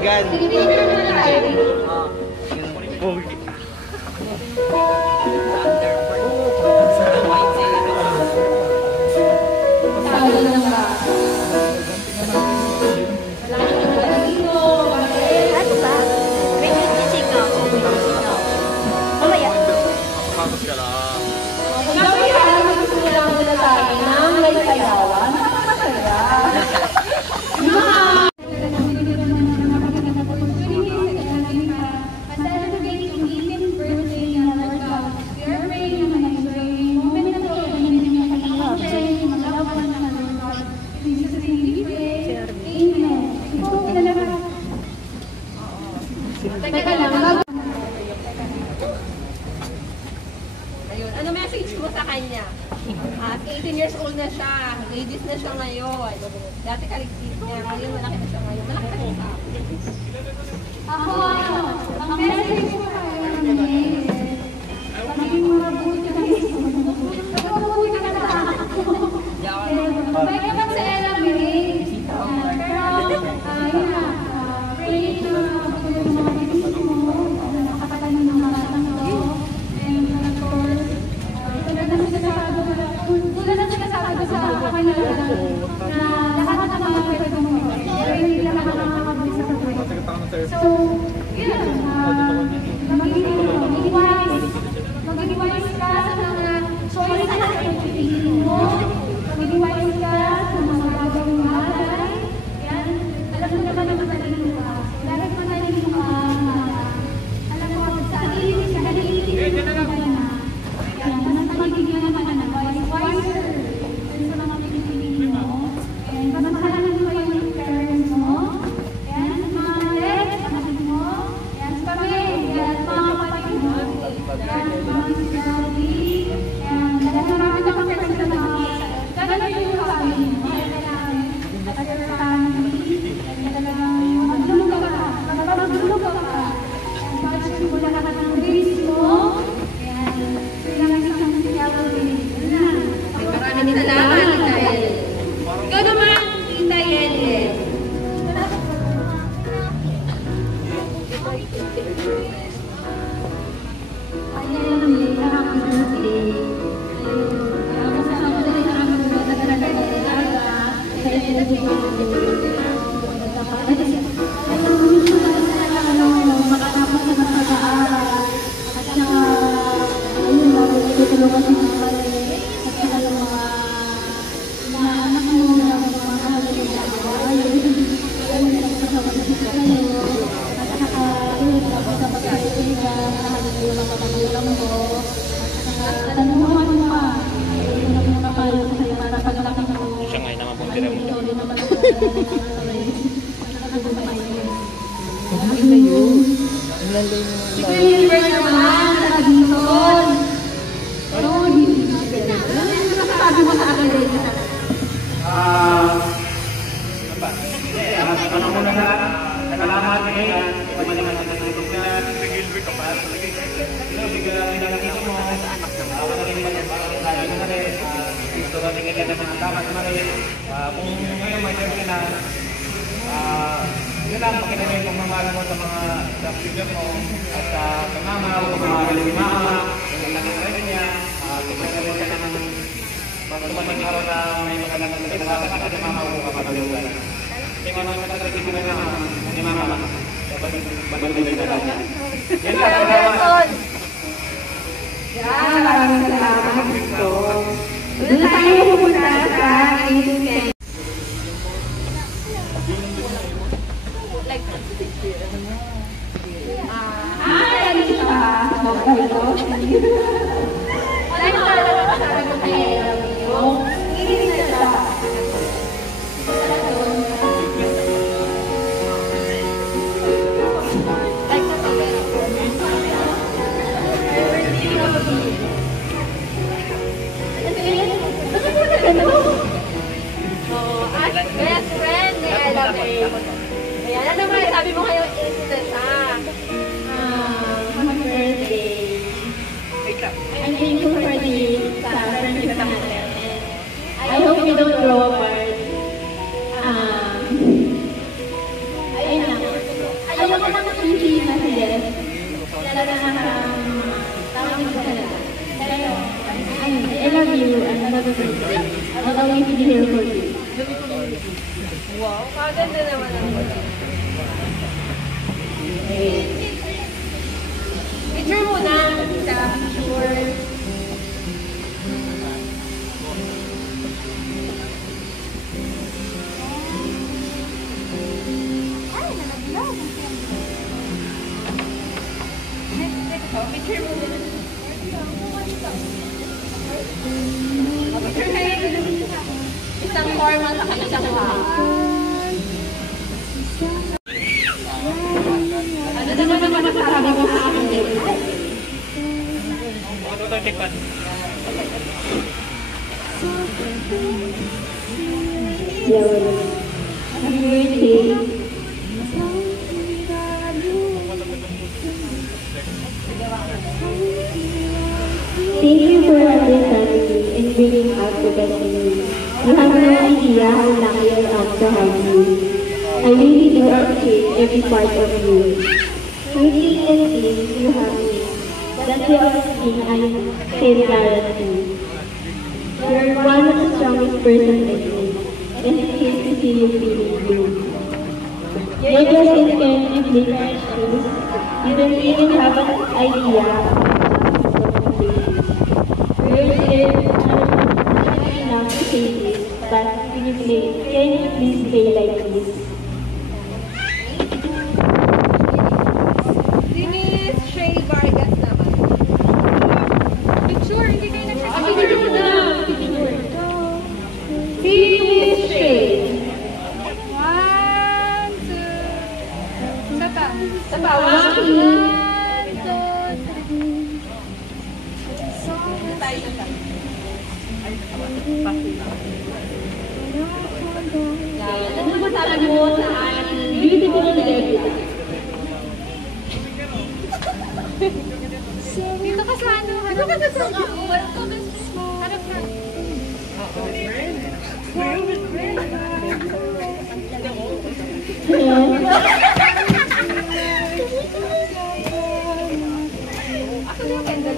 kaibigan. Ayun, ano message mo sa kanya? At 18 years old na siya, ladies na siya ngayon. Dati kaligpit niya, ngayon malaki na siya ngayon. Malaki na siya sa akin. Ako, ang message ko kaya namin, maging mabuti ka mabuti ka na ako. Bye naman sa Ella May. Pero, yun na, pray na mabuti ng mga business mo, nakakatanin ng mga batang to. And of course, tulad na sinasabi ko sa kanila na lahat ng mga pwede mong pero hindi lang nakakabili sa pwede. So, yun, maging wise ka sa mga choices na pipiliin mo, maging wise ka sa mga gagawin bagay. Yan, alam mo naman na matalino ka. Dahil matalino ka, alam mo, sa alilis ka, nalilitin ka na. Yan, ang magiging naman ka na, wiser sa mga pipiliin mo. And pamahalaman mo yung parents mo. Yan, mga legs, kapatid mo. Yan, sa pamilya, yan, mga kapatid mo. Yan, mga daddy. Yan, marami na kang friends na mga gano'n yung family mo. At your family, talagang maglulugaw ka. Maglulugaw ka. Yan, pag-check mo lahat ng days mo. Yan, kailangan isang sinyawa din. Yan na. Maraming salamat, Tita Ellen. Ikaw naman, Tita Ellen. Yun lang, makinagay kong mamahal mo sa mga subscriber mo at sa mama o mga kalimama, yung nakakarin niya, tignan ka ng tumating araw na may magandang pinagkakasama sa mama o kapagalugan. Kaya mga nagkakasama ko na ni mama, dapat bagay na lang niya. Yan lang, salamat. Yan, maraming salamat dito. Doon tayo pupunta sa Indonesia. Best friend ni Ella May. Ayan, ano ba sabi mo kayo Insta siya? Happy birthday. have a great day. I'll always be here for you. Wow, kaganda naman ang picture muna. Sa picture. Picture muna. Picture kayo. Isang formal at isang ano naman ang masasabi mo sa akin? Happy birthday. Thank you for understanding me and bringing out the best in me. You have no idea how lucky I am to have you. I really do appreciate every part of you. Through thick and thin, you have me. That's the only thing I can guarantee. You're one of the strongest persons I know, and it feels to see you feeling blue. You're just in care and play my shoes. You don't even have an idea. You're here, I'm enough to say this, but can you please play like this? Denise Shay Vargas naman. Picture, hindi kayo nagsasabi. Picture muna. Denise Shay. 1, 2. Sapa. Sapa. 1, 2, 3. Ano masasabi mo sa ating beautiful lady? Dito ka sa ano? Dito ka sa ano? Harap na. Ako na yung kenda.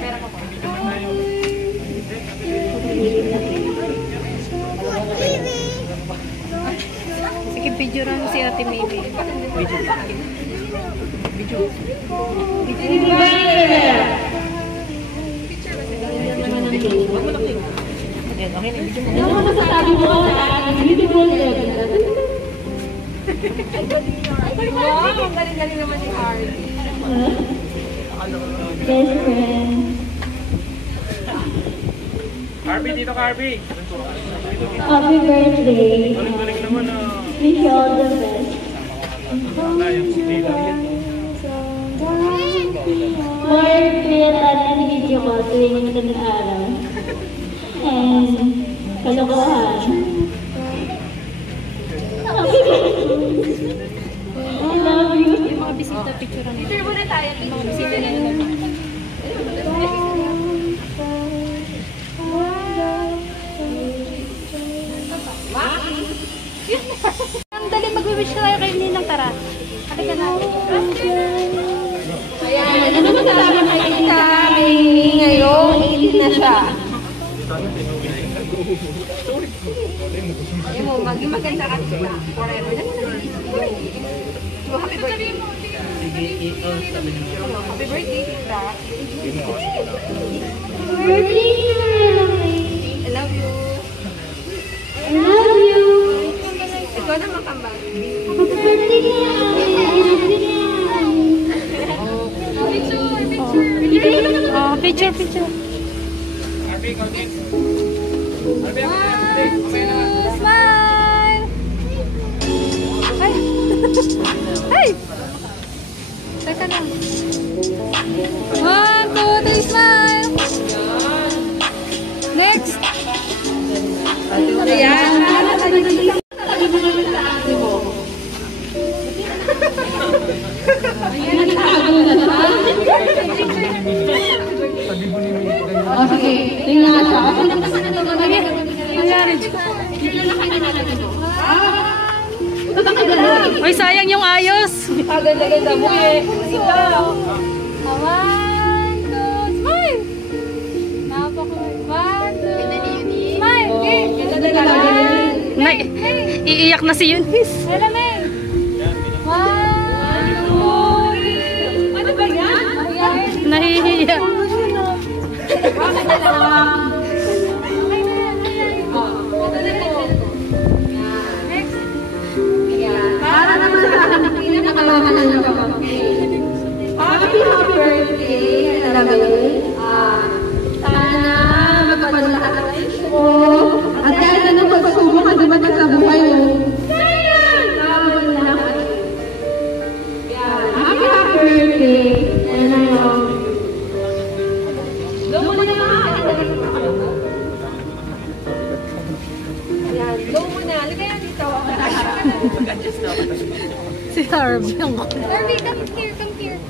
Pera ko po. Sige, video lang si Ate Maybe. Video. Ano masasabi mo sa ating beautiful lady? Wow, ang galing-galing naman ni Harvey. Best friend. Harvey, dito ka, Harvey. Happy birthday. Galing naman Wish you all the best. More creative ang video ko tuwing magandang araw. And kalokohan. I love you. Yung mga bisita picture ang Picture muna tayo. mga bisita na nila. Ang dali mag-wish na tayo kay Ninang, tara. Halika na. Ayan, ano masasabi mo kay ngayon? 18 na siya. Ayun mo, maging maganda ka sila. Forever. Happy birthday. Happy birthday, tita. Birthday, I love you. I love you. Ikaw na makambal. Happy birthday, Picture. Harvey, ikaw din. Harvey, ako na. Smile! Ay! Ay! Teka lang. 1, 2, 3, smile! Next! Ayan. Oh, sige. Tingnan nga siya. Nangyari. Uy, sayang yung ayos. Ganda-ganda mo eh. Ikaw. 1, 2, smile! Iiyak na si Eunice. Alam mo eh. One, two, three. Ano ba yan? Nahihiya. Bakit na lang? Para naman sa akin, pinakalaman ng kapatid. Happy birthday, Alamin. Sana magpadala ka ng wish mo. At kahit anong pagsubok ka dumating sa buhay mo. Laban lang. Happy birthday. And I love you. Doon mo na yung makakita. Ayan, doon mo na. Ligay dito. Si Harvey ang Harvey, come here, come here.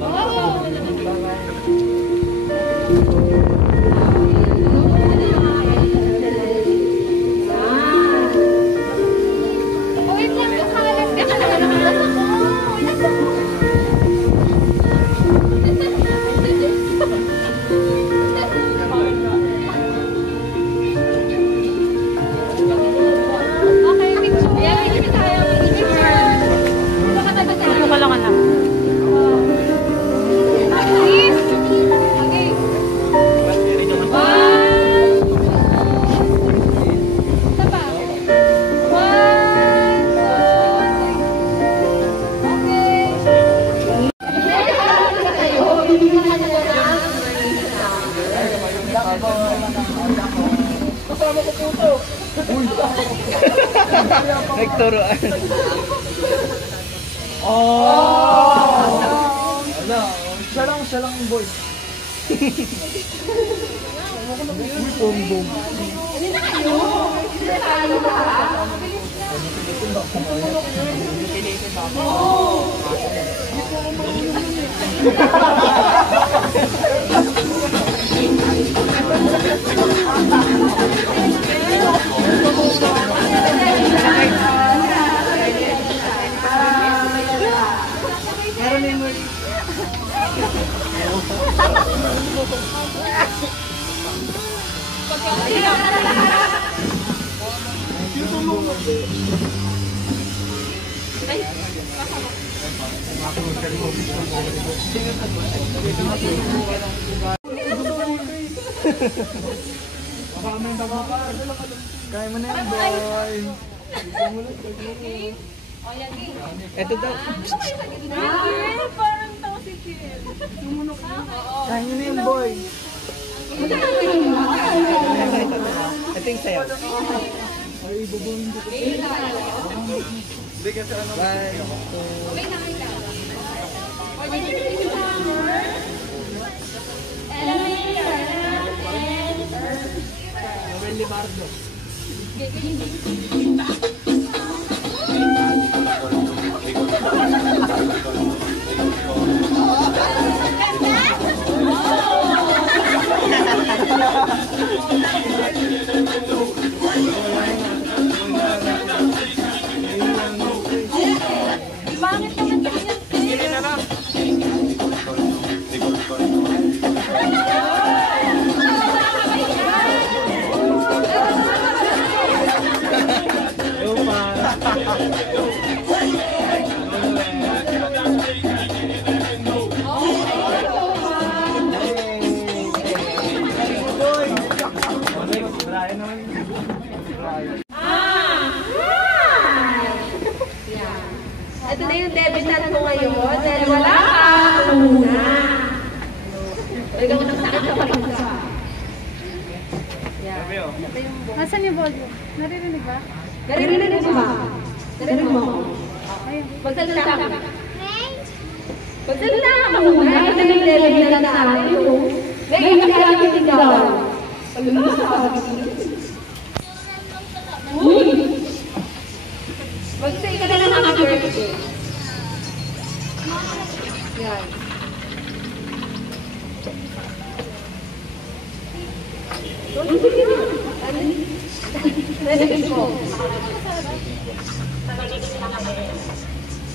Oh! Wait lang, kakalat ka. Nasa ko. Nasa ko. Okay, picture. Yeah, picture tayo. Picture. Baka tayo tayo. Ano ka lang anak? Please. Okay. One. Isa pa. One, two, three. Okay. Nagturoan. Oh! Ala, siya lang boy. Uy, pombong. Kaya mo na yan, boy. Ito daw. Parang tao si Kim. Kaya mo na yan, boy. Ito yung sayo. Bye. Noel Limardo. Bakit naman ganyan? Ito na yung debutant ko ngayon dahil wala ka. Ako muna. Ikaw ko nagsakit sa paligsa. Nasaan yung volume? Naririnig ba? Naririnig mo ba? Naririnig mo ako? Ayun. Magsalita ka. Magsalita ka muna. Ito yung debutant na akin. May ikakalaking daw. Pag-lumus ka. Mag-say ka na lang happy birthday. Yan. Message mo.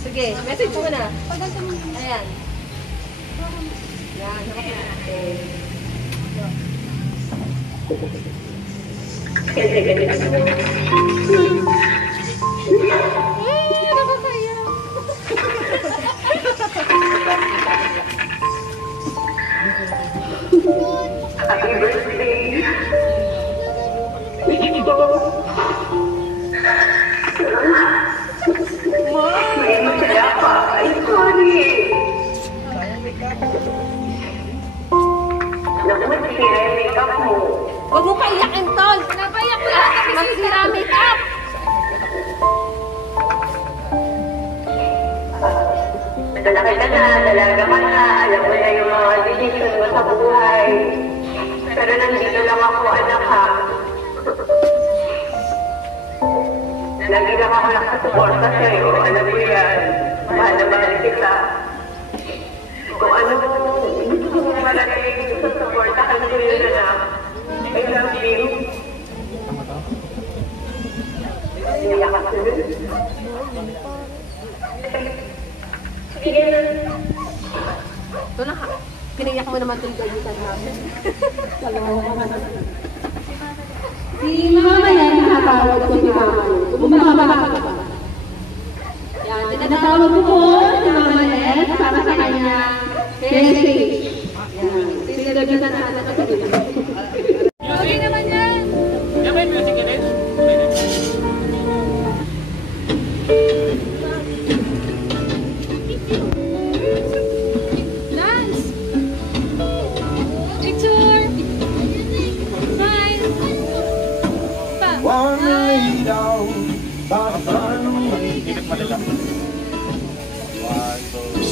Sige, message mo na. Ayan. Yan. Happy birthday! May masaya pa. Ay, sorry. Naku, masira yung makeup mo. Huwag mo paiyakin, Tol. Napaiyak ko lang kami masira make-up. Malaki ka na, dalaga ka na, alam mo na yung mga decision mo sa buhay. Pero nandito lang ako, anak ha. Lagi lang ako nakasuporta sa'yo, alam mo yan. Mahal na mahal kita. Kung ano gusto mo malagay sa supportahan ko yun, anak. I love you. Iyak ka sa'yo. Ito na ha. Pinayak mo naman itong gagitan namin. Si Mama yan, nakatawag ko si Mama. Bumababa ka ba? Yan, tinatawag ko po si Mama Net para sa kanya message. Yan, sinagagitan natin at Okay naman yan. Yan ba yung music ka din? Dance. Picture. Smile. Pa. One lay down by the runway.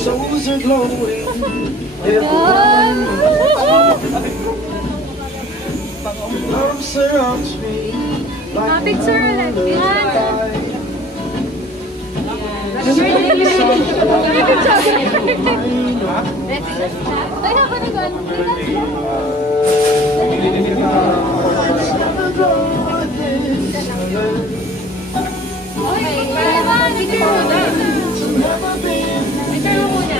Souls are glowing. Love surrounds me like Picture ulit. Tayo ako na gano'n. Okay, palaban. Picture muna. Picture mo muna.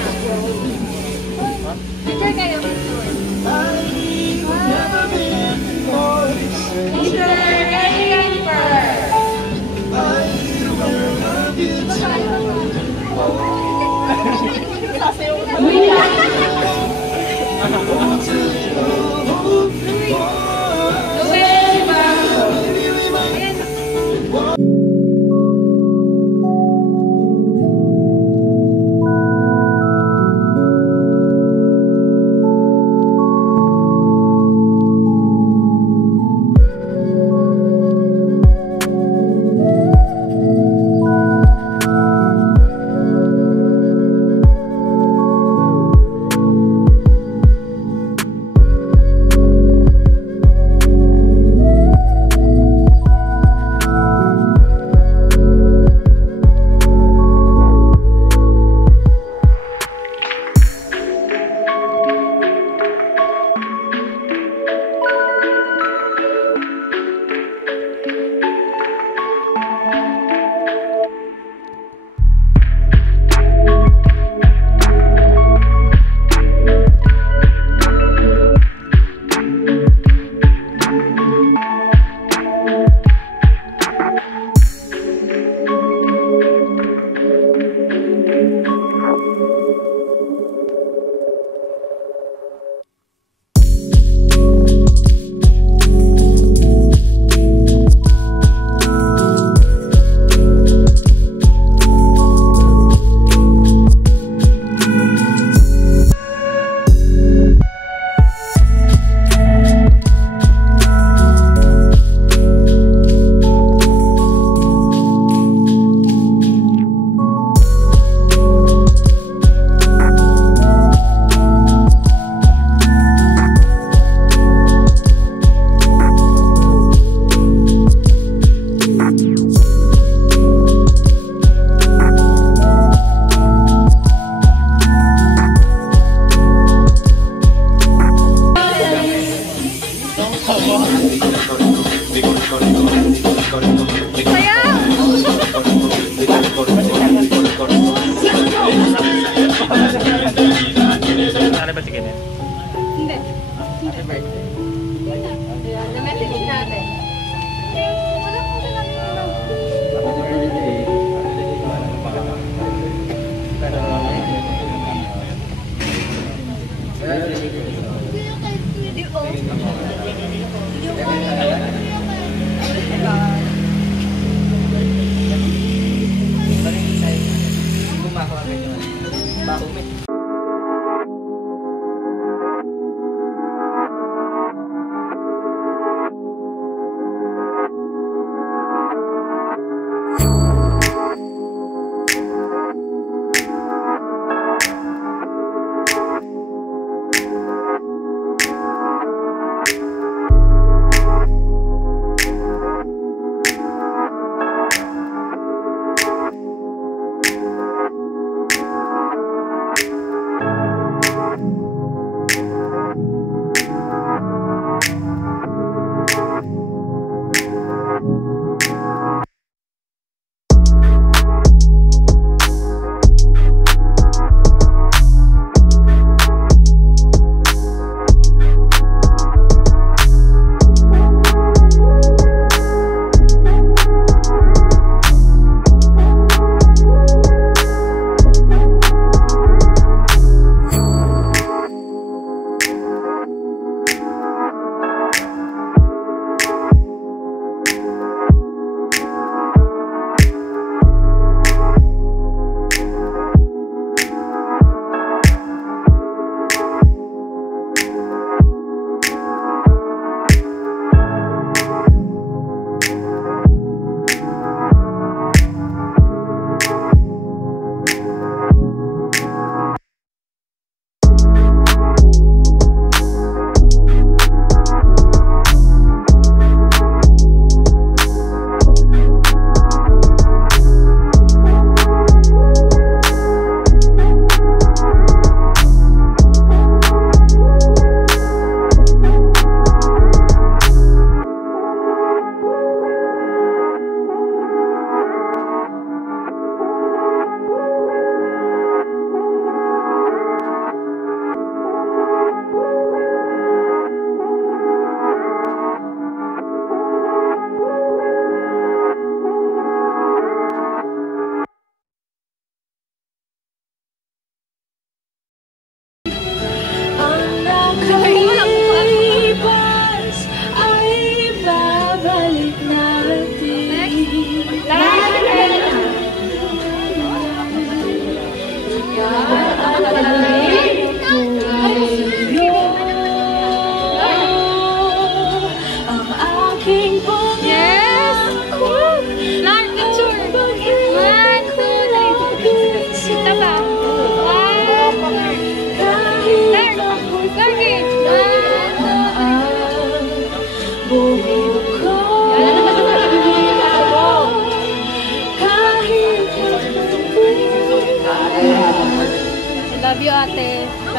Picture kayo. Picture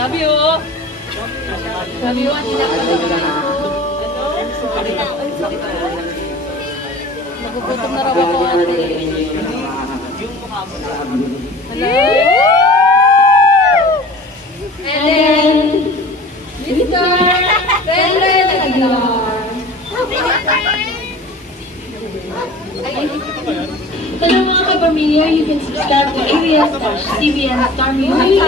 Love you. Love you. Nagugutom na raw ako, ate. Hello? And then, Mr. Renren Aguilar. Hello mga kapamilya, you can subscribe to ABS-TV and Star Music.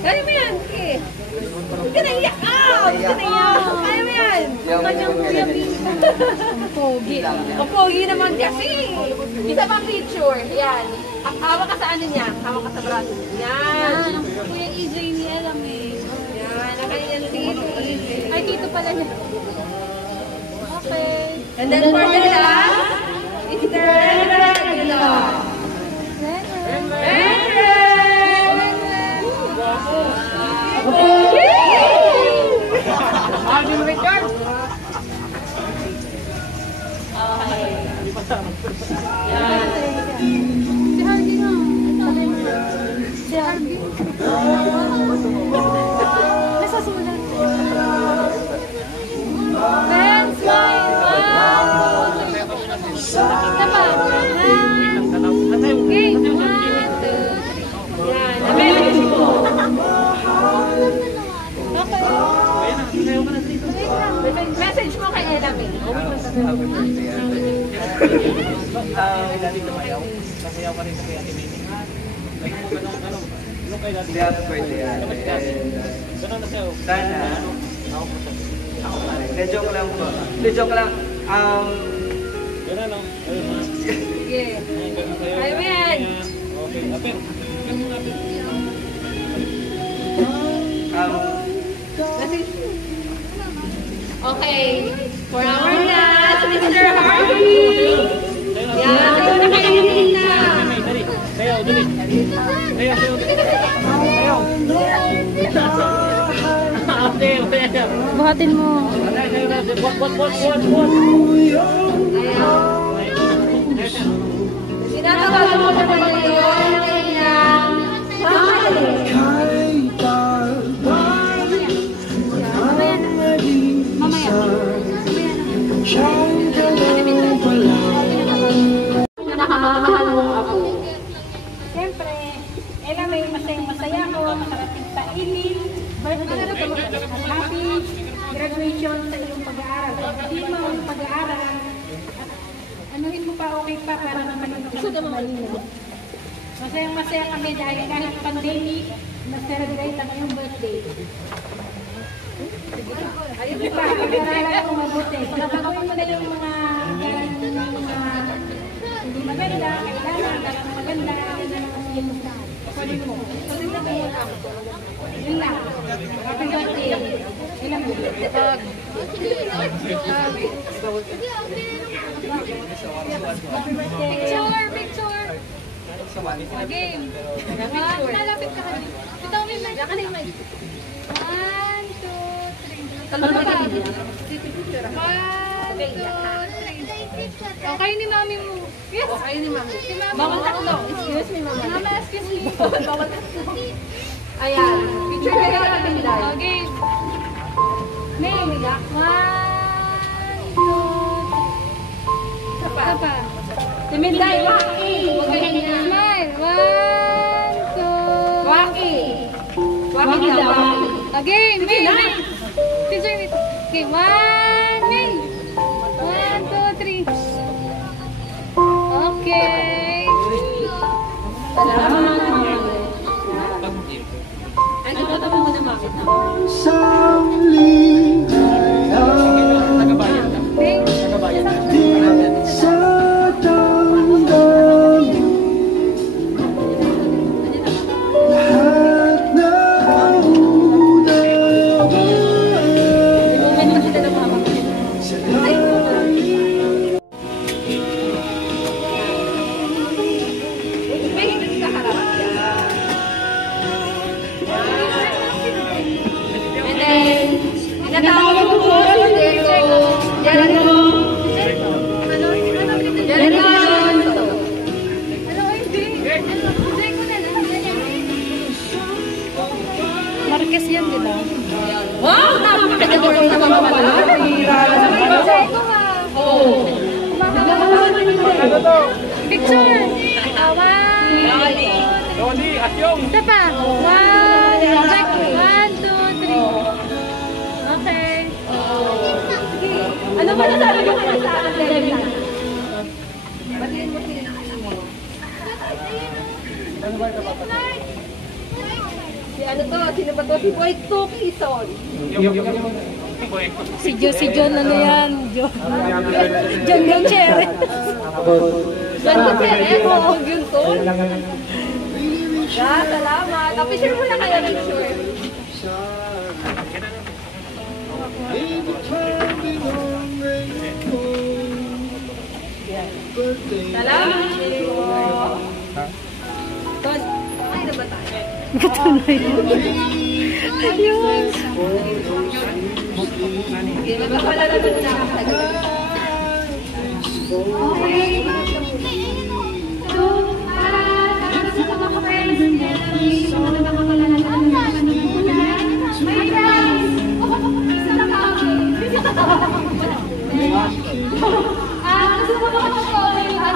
Kaya mo yan! Huwag ka naiyak! Huwag ka naiyak! Kaya mo yan! Kanyang pogi. O pogi naman kasi! Isa pang picture. Yan. Hawa ka sa ano niya. Hawa ka sa braso. Yan. Kuya EJ ni alam eh. Yan. Nakanyang tito. Ay, tito pala niya. Okay. And then for the last, it's the Renren Aguilar. Harvey Richard. Si Harvey nga. Si Harvey. Nasa sulat. Ben, smile! Wow! Isa pa. Okay, 1, 2. Yan. Na-message mo. Message mo kay Ella May. Dati tumayaw. Nasayaw ka rin sa kay Ate May. Anong kay dati? Happy birthday, Ate. Ganun nasayaw. Sana. Joke lang po. Joke lang. Ganun lang. Sige. Kaya mo yan. Okay. Apir. Ganun natin. Okay. For our last, Mr. Harvey. Yan. Tayo na kayo kita. Sayaw, dali. Sayaw. Buhatin mo. Sinatawagan mo na naman yun ng kanyang family. Nakamamahal mong ako. Siyempre, Ella May masayang-masaya ko, makarating sa ilin. birthday. Happy graduation sa iyong pag-aaral. Kung hindi mo ang pag-aaral, anuhin mo pa okay pa para malinaw. Masayang-masaya kami dahil kahit pandemic, na-celebrate ang iyong birthday. Ayun pa, pag-aralan mo mabuti. Pagkakagawin mo na yung mga hindi maganda, kailangan, dapat maganda, yun lang. Yun lang. Happy birthday. Ilang mo? Happy birthday. Picture! Game. Nalapit ka kami. Ito ang may ka na yung mic. 1, 2, 3. 1, 2, 3. Kayo ni mami mo. Yes. Kayo ni mami. Si mami. Bawal tatlo. Excuse me, mama. Mama, excuse me. Bawal tatlo. Ayan. Picture kayo natin dahil. Okay. May umiga. 1, 2, 3. Isa pa. Si Minday, Waki! Huwag kayo smile. 1, 2. Waki! Waki daw, Waki. Okay, May. Picture nito. Okay, 1, May. 1, 2, 3. Okay. Salamat. Ano ba ito mo na makit na? Marquez yan, di ba? Wow! Napakaganda sa mga pala. Picture! Loli, asyong! Isa pa! 1, 2, 3. Okay. Ano ba nasabi mo kayo sa akin, Debbie? Batiin mo sila. Si ano to? Sino ba to? Si Boy Tuki, sorry. Si John ano yan? John Gutierrez. John Gutierrez, oo, yun to. Yeah, salamat. Kapicture mo na kayo ng sure. Salamat. Ay, na ba tayo? Katuloy. Yun. Okay, magpapalala na na ako. Okay. So, para sa mga friends, may guys! Isa lang kami. Gusto mo ba mag-comment at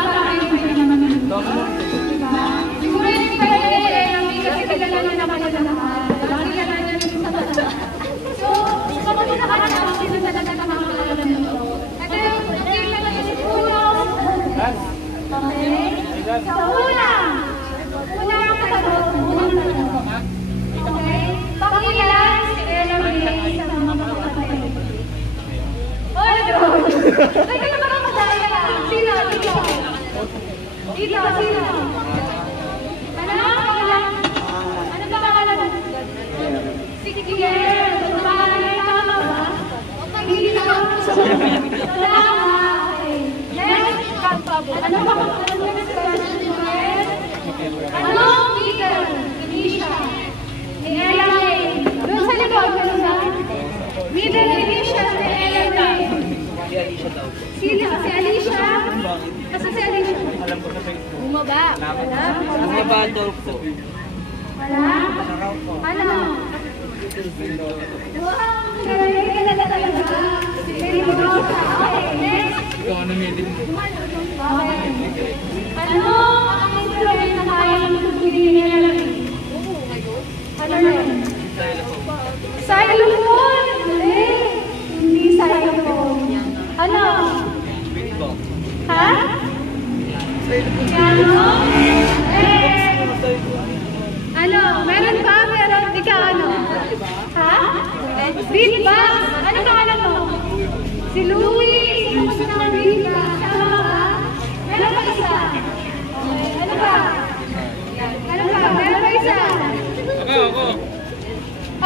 siguro hindi kayo kasi kailangan nyo naman na lahat. Kailangan nyo sa talaga. So, kapag nakakaan ako, sino na talaga makakalaman nyo? Ito yung kailangan nyo si Pulos. Okay? So, unang kasagot, unang kasagot. Okay? Pakilan si Ella May sa mga kapatid. Oy, bro! Teka na makamadali ka. Sino? Dito, sino? Ano ba pangalan? Si Kiel. Ano ba pangalan? Tama ba? Hindi na ako. Tama. Okay. Next. Ano ba pangalan? Ano? Peter. Alicia. Ni Ella May. Doon sa likod. Middle initial ni Ella May. Sino? Si Alicia? Kasi si Alicia. Bumaba. Bumaba daw po. Wala? Ano? Wow! Galing ka na talaga. Seryosa. Okay, next. Ikaw ano meeting mo? Okay. Ano ang instrument na kaya ng pagpili niya lang? Ano rin?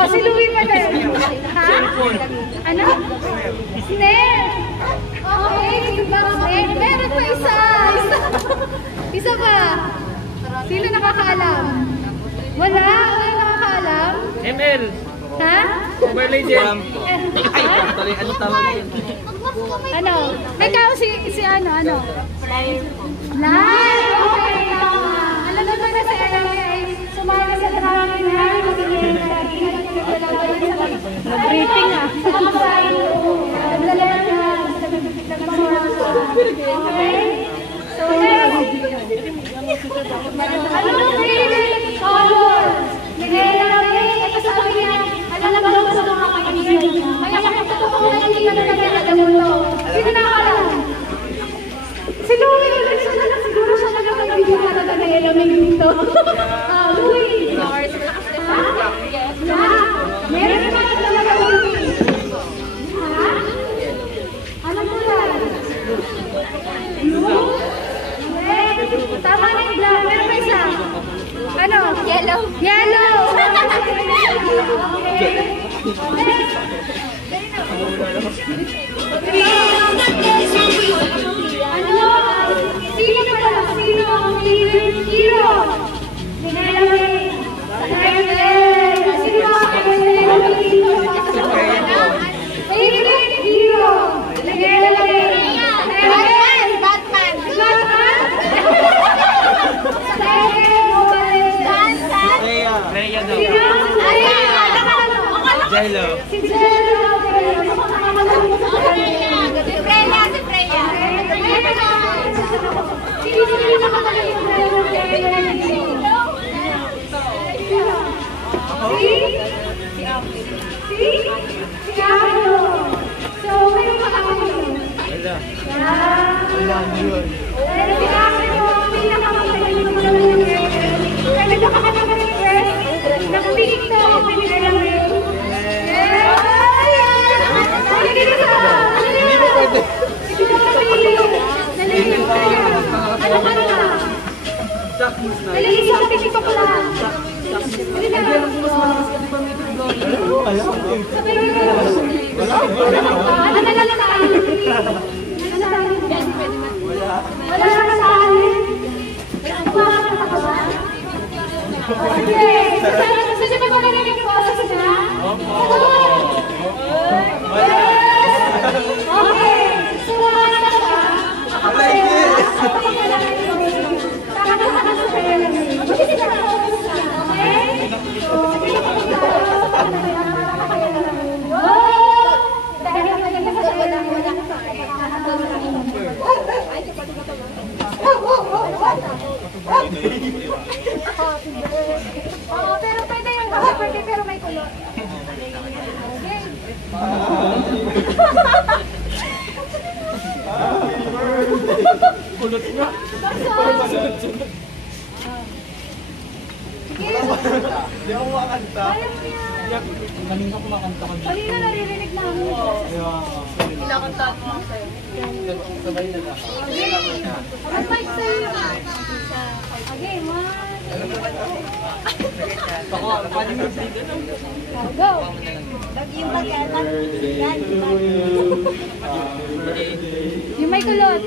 si Louie pa din. Ha? Ano? Snare. Okay, snare. Meron pa isa. Isa pa. Sino nakakaalam? Wala? Wala nakakaalam? ML. Ha? Mobile Legends. Ano? Ikaw si ano? Live! Okay, tama. Alam mo ba na si Ella ay sumali sa training na na-briefing ah. Okay? So, ano favorite color? Bigay lang ito sabi niya, alam mo ba gusto mga kaibigan niya? Kaya kung totoo na hindi ka na nagkakalaman mo, sino nakakalam? Si Louie! Siguro siya nagkakaibigan ka na nag-elamig dito. Louie! Meron ka na talaga Louie. Ha? Ano mo lang? Blue? Tama na yung black. Meron pa isa. Ano? Yellow. Yellow! Ano? Sino na pala? Sino ang favorite hero? Favorite hero? Batman! Rhea daw. Jello. Si Jello. Si Freya. Sino nakakalain ng Si Apple. So, may makakalain. Wala. Pero si Apple yung pinakamagaling ng mga kaya nagkakalain ng TikTok. Hindi mo pwede. Dali, isang TikTok lang. Wala na sa akin. Okay. Gusto niyo ba magaling yung boses na? Okay. Sumama na siya. Oo, pero pwede yung happy birthday pero may kulot. Okay. Kulot nga. Sige. Hindi ako makakanta. Kanina kumakanta ka. Kanina naririnig namin yung boses. Kinakanta mo sa'yo. Sabay na lang. Ang mic sa'yo. Okay, one. Ako, paano yung dito? Go. Yung bageta. Yan. Yung may kulot.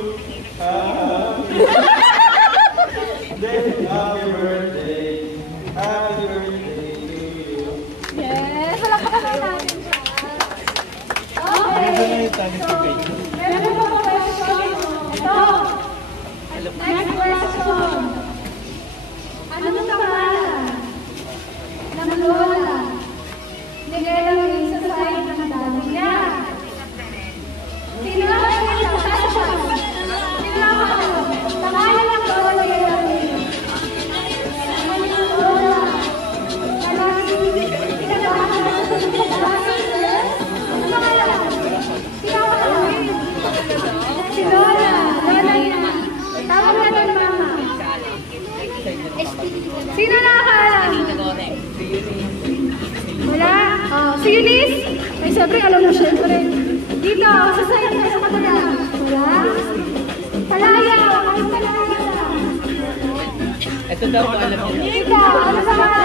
Yes, wala pa kasi natin siya. Okay. Meron pa po question. Ito. Next question. Ano ang pangalan ng lola ni Eloise sa side ng dami niya? Sino ang nagsasabi siya? Sino ang pangalan ng lola ni Eloise? Lola. Lalaki. Pinagahan na sa lalaki. Ano pangalan? Sino ang pangalan? Si Lola. Lola niya. Tawag na doon, mama. Sino nakakaalam? Wala? Si Eunice? Ay, siyempre, alam mo siyempre. Dito, sa side ka sa kabila. Wala? Palaya. Ano palaya? Ito daw, alam niyo. Dito, ano sa mga?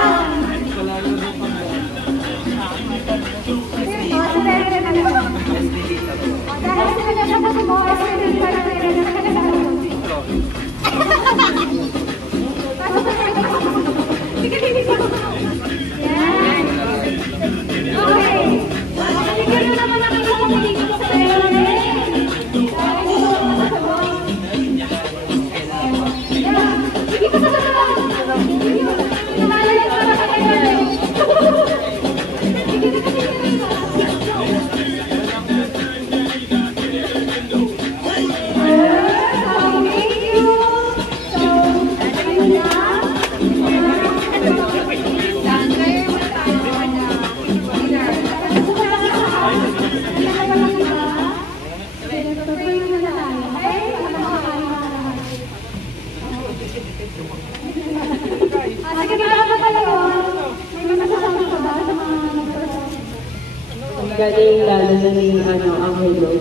Dahil sila na siya mo, ay sila na siya na Sige, sige, sige. Yan. Okay. Bigyan nyo naman ang isang paligid sa tayo natin. Sige pa sa tayo. Nalalag para ka kayo natin. Sige, sige, sige. Galing lalo na ni ang hello.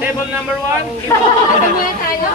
Table number 1. Tayo.